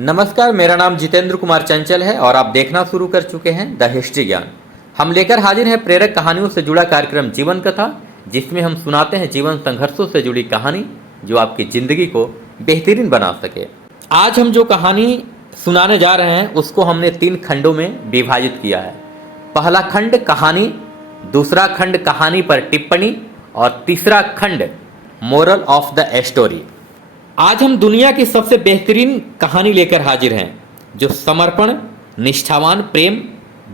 नमस्कार, मेरा नाम जितेंद्र कुमार चंचल है और आप देखना शुरू कर चुके हैं द हिस्ट्री ज्ञान। हम लेकर हाजिर हैं प्रेरक कहानियों से जुड़ा कार्यक्रम जीवन कथा, जिसमें हम सुनाते हैं जीवन संघर्षों से जुड़ी कहानी जो आपकी जिंदगी को बेहतरीन बना सके। आज हम जो कहानी सुनाने जा रहे हैं उसको हमने 3 खंडों में विभाजित किया है। पहला खंड कहानी, दूसरा खंड कहानी पर टिप्पणी और तीसरा खंड मोरल ऑफ द स्टोरी। आज हम दुनिया की सबसे बेहतरीन कहानी लेकर हाजिर हैं जो समर्पण, निष्ठावान, प्रेम,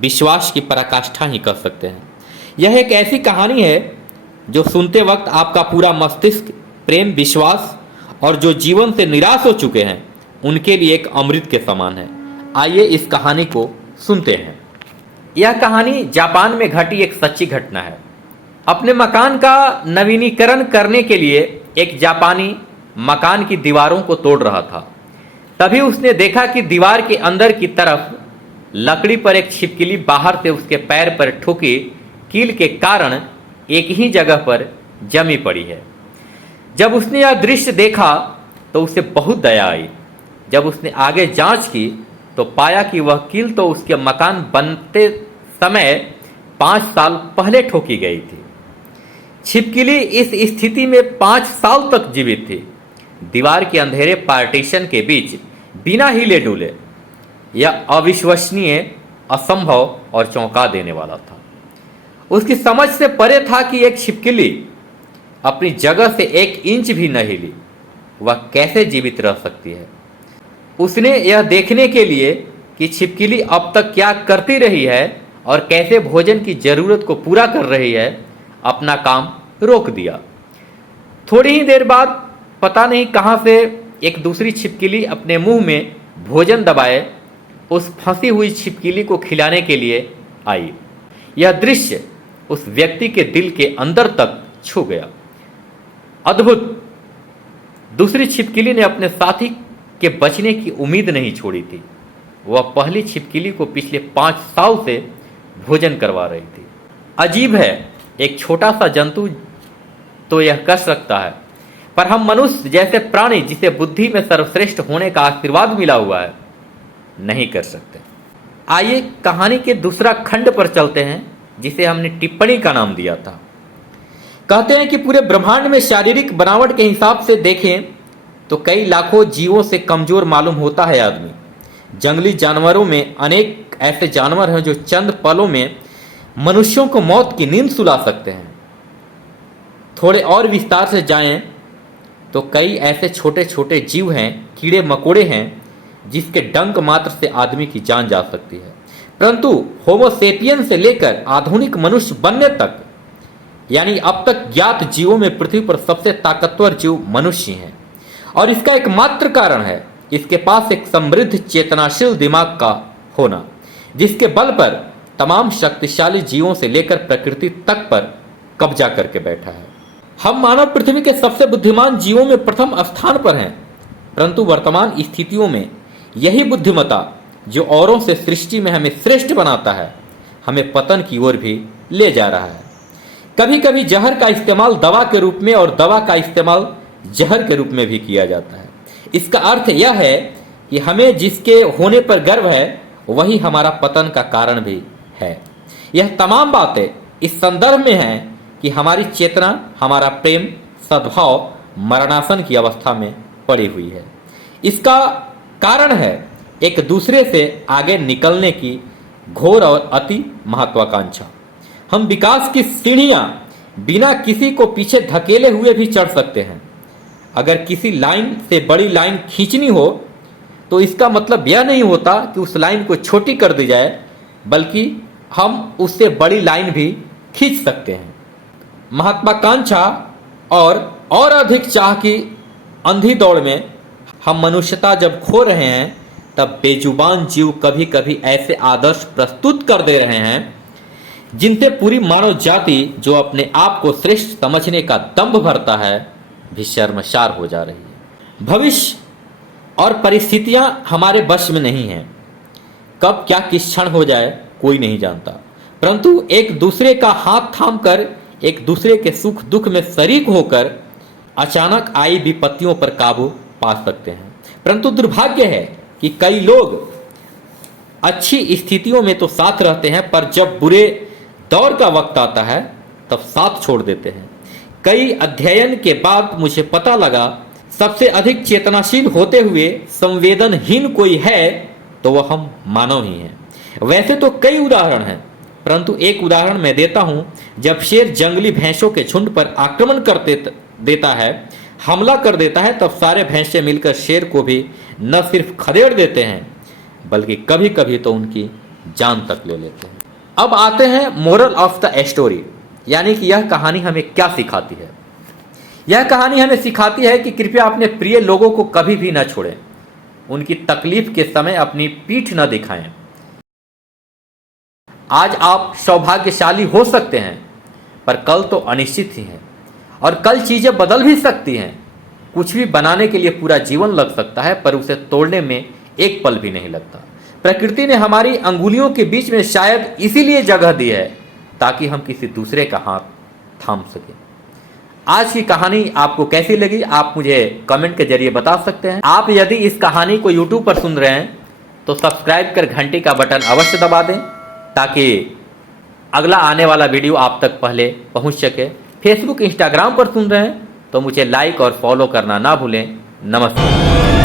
विश्वास की पराकाष्ठा ही कर सकते हैं। यह एक ऐसी कहानी है जो सुनते वक्त आपका पूरा मस्तिष्क प्रेम, विश्वास और जो जीवन से निराश हो चुके हैं उनके लिए एक अमृत के समान है। आइए इस कहानी को सुनते हैं। यह कहानी जापान में घटी एक सच्ची घटना है। अपने मकान का नवीनीकरण करने के लिए एक जापानी मकान की दीवारों को तोड़ रहा था। तभी उसने देखा कि दीवार के अंदर की तरफ लकड़ी पर एक छिपकली बाहर से उसके पैर पर ठुकी कील के कारण एक ही जगह पर जमी पड़ी है। जब उसने यह दृश्य देखा तो उसे बहुत दया आई। जब उसने आगे जांच की तो पाया कि वह कील तो उसके मकान बनते समय 5 साल पहले ठोकी गई थी। छिपकली इस स्थिति में 5 साल तक जीवित थी, दीवार के अंधेरे पार्टीशन के बीच बिना हिले डुले। यह अविश्वसनीय, असंभव और चौंका देने वाला था। उसकी समझ से परे था कि एक छिपकली अपनी जगह से 1 इंच भी न हिली, वह कैसे जीवित रह सकती है। उसने यह देखने के लिए कि छिपकली अब तक क्या करती रही है और कैसे भोजन की जरूरत को पूरा कर रही है, अपना काम रोक दिया। थोड़ी ही देर बाद पता नहीं कहां से एक दूसरी छिपकली अपने मुंह में भोजन दबाए उस फंसी हुई छिपकली को खिलाने के लिए आई। यह दृश्य उस व्यक्ति के दिल के अंदर तक छू गया। अद्भुत! दूसरी छिपकली ने अपने साथी के बचने की उम्मीद नहीं छोड़ी थी। वह पहली छिपकली को पिछले 5 साल से भोजन करवा रही थी। अजीब है, एक छोटा सा जंतु तो यह कर सकता है, पर हम मनुष्य जैसे प्राणी जिसे बुद्धि में सर्वश्रेष्ठ होने का आशीर्वाद मिला हुआ है, नहीं कर सकते। आइए कहानी के दूसरा खंड पर चलते हैं, जिसे हमने टिप्पणी का नाम दिया था। कहते हैं कि पूरे ब्रह्मांड में शारीरिक बनावट के हिसाब से देखें तो कई लाखों जीवों से कमजोर मालूम होता है आदमी। जंगली जानवरों में अनेक ऐसे जानवर हैं जो चंद पलों में मनुष्यों को मौत की नींद सुला सकते हैं। थोड़े और विस्तार से जाएं तो कई ऐसे छोटे छोटे जीव हैं, कीड़े मकोड़े हैं, जिसके डंक मात्र से आदमी की जान जा सकती है। परंतु होमोसेपियन से लेकर आधुनिक मनुष्य बनने तक, यानी अब तक ज्ञात जीवों में पृथ्वी पर सबसे ताकतवर जीव मनुष्य हैं। और इसका एकमात्र कारण है इसके पास एक समृद्ध चेतनाशील दिमाग का होना, जिसके बल पर तमाम शक्तिशाली जीवों से लेकर प्रकृति तक पर कब्जा करके बैठा है। हम मानव पृथ्वी के सबसे बुद्धिमान जीवों में प्रथम स्थान पर हैं, परंतु वर्तमान स्थितियों में यही बुद्धिमत्ता जो औरों से सृष्टि में हमें श्रेष्ठ बनाता है, हमें पतन की ओर भी ले जा रहा है। कभी कभी जहर का इस्तेमाल दवा के रूप में और दवा का इस्तेमाल जहर के रूप में भी किया जाता है। इसका अर्थ यह है कि हमें जिसके होने पर गर्व है वही हमारा पतन का कारण भी है। यह तमाम बातें इस संदर्भ में हैं कि हमारी चेतना, हमारा प्रेम, सद्भाव मरणासन की अवस्था में पड़ी हुई है। इसका कारण है एक दूसरे से आगे निकलने की घोर और अति महत्वाकांक्षा। हम विकास की सीढ़ियां बिना किसी को पीछे धकेले हुए भी चढ़ सकते हैं। अगर किसी लाइन से बड़ी लाइन खींचनी हो तो इसका मतलब यह नहीं होता कि उस लाइन को छोटी कर दी जाए, बल्कि हम उससे बड़ी लाइन भी खींच सकते हैं। महत्वाकांक्षा और अधिक चाह की अंधी दौड़ में हम मनुष्यता जब खो रहे हैं, तब बेजुबान जीव कभी कभी ऐसे आदर्श प्रस्तुत कर दे रहे हैं जिनसे पूरी मानव जाति, जो अपने आप को श्रेष्ठ समझने का दंभ भरता है, भी शर्मसार हो जा रही है। भविष्य और परिस्थितियां हमारे वश में नहीं हैं। कब क्या किस क्षण हो जाए कोई नहीं जानता, परंतु एक दूसरे का हाथ थामकर, एक दूसरे के सुख दुख में शरीक होकर अचानक आई विपत्तियों पर काबू पा सकते हैं। परंतु दुर्भाग्य है कि कि कई लोग अच्छी स्थितियों में तो साथ रहते हैं, पर जब बुरे दौर का वक्त आता है तब साथ छोड़ देते हैं। कई अध्ययन के बाद मुझे पता लगा, सबसे अधिक चेतनाशील होते हुए संवेदनहीन कोई है तो वह हम मानव ही हैं। वैसे तो कई उदाहरण हैं, परंतु एक उदाहरण मैं देता हूं। जब शेर जंगली भैंसों के झुंड पर आक्रमण कर देता है, हमला कर देता है, तब सारे भैंसे मिलकर शेर को भी न सिर्फ खदेड़ देते हैं, बल्कि कभी कभी तो उनकी जान तक ले लेते हैं। अब आते हैं मोरल ऑफ द स्टोरी, यानी कि यह कहानी हमें क्या सिखाती है। यह कहानी हमें सिखाती है कि कृपया अपने प्रिय लोगों को कभी भी न छोड़ें, उनकी तकलीफ के समय अपनी पीठ न दिखाएं। आज आप सौभाग्यशाली हो सकते हैं, पर कल तो अनिश्चित ही है, और कल चीजें बदल भी सकती हैं। कुछ भी बनाने के लिए पूरा जीवन लग सकता है, पर उसे तोड़ने में एक पल भी नहीं लगता। प्रकृति ने हमारी अंगुलियों के बीच में शायद इसीलिए जगह दी है, ताकि हम किसी दूसरे का हाथ थाम सकें। आज की कहानी आपको कैसी लगी, आप मुझे कमेंट के जरिए बता सकते हैं। आप यदि इस कहानी को यूट्यूब पर सुन रहे हैं तो सब्सक्राइब कर घंटी का बटन अवश्य दबा दें, ताकि अगला आने वाला वीडियो आप तक पहले पहुंच सके। फेसबुक इंस्टाग्राम पर सुन रहे हैं तो मुझे लाइक और फॉलो करना ना भूलें। नमस्कार।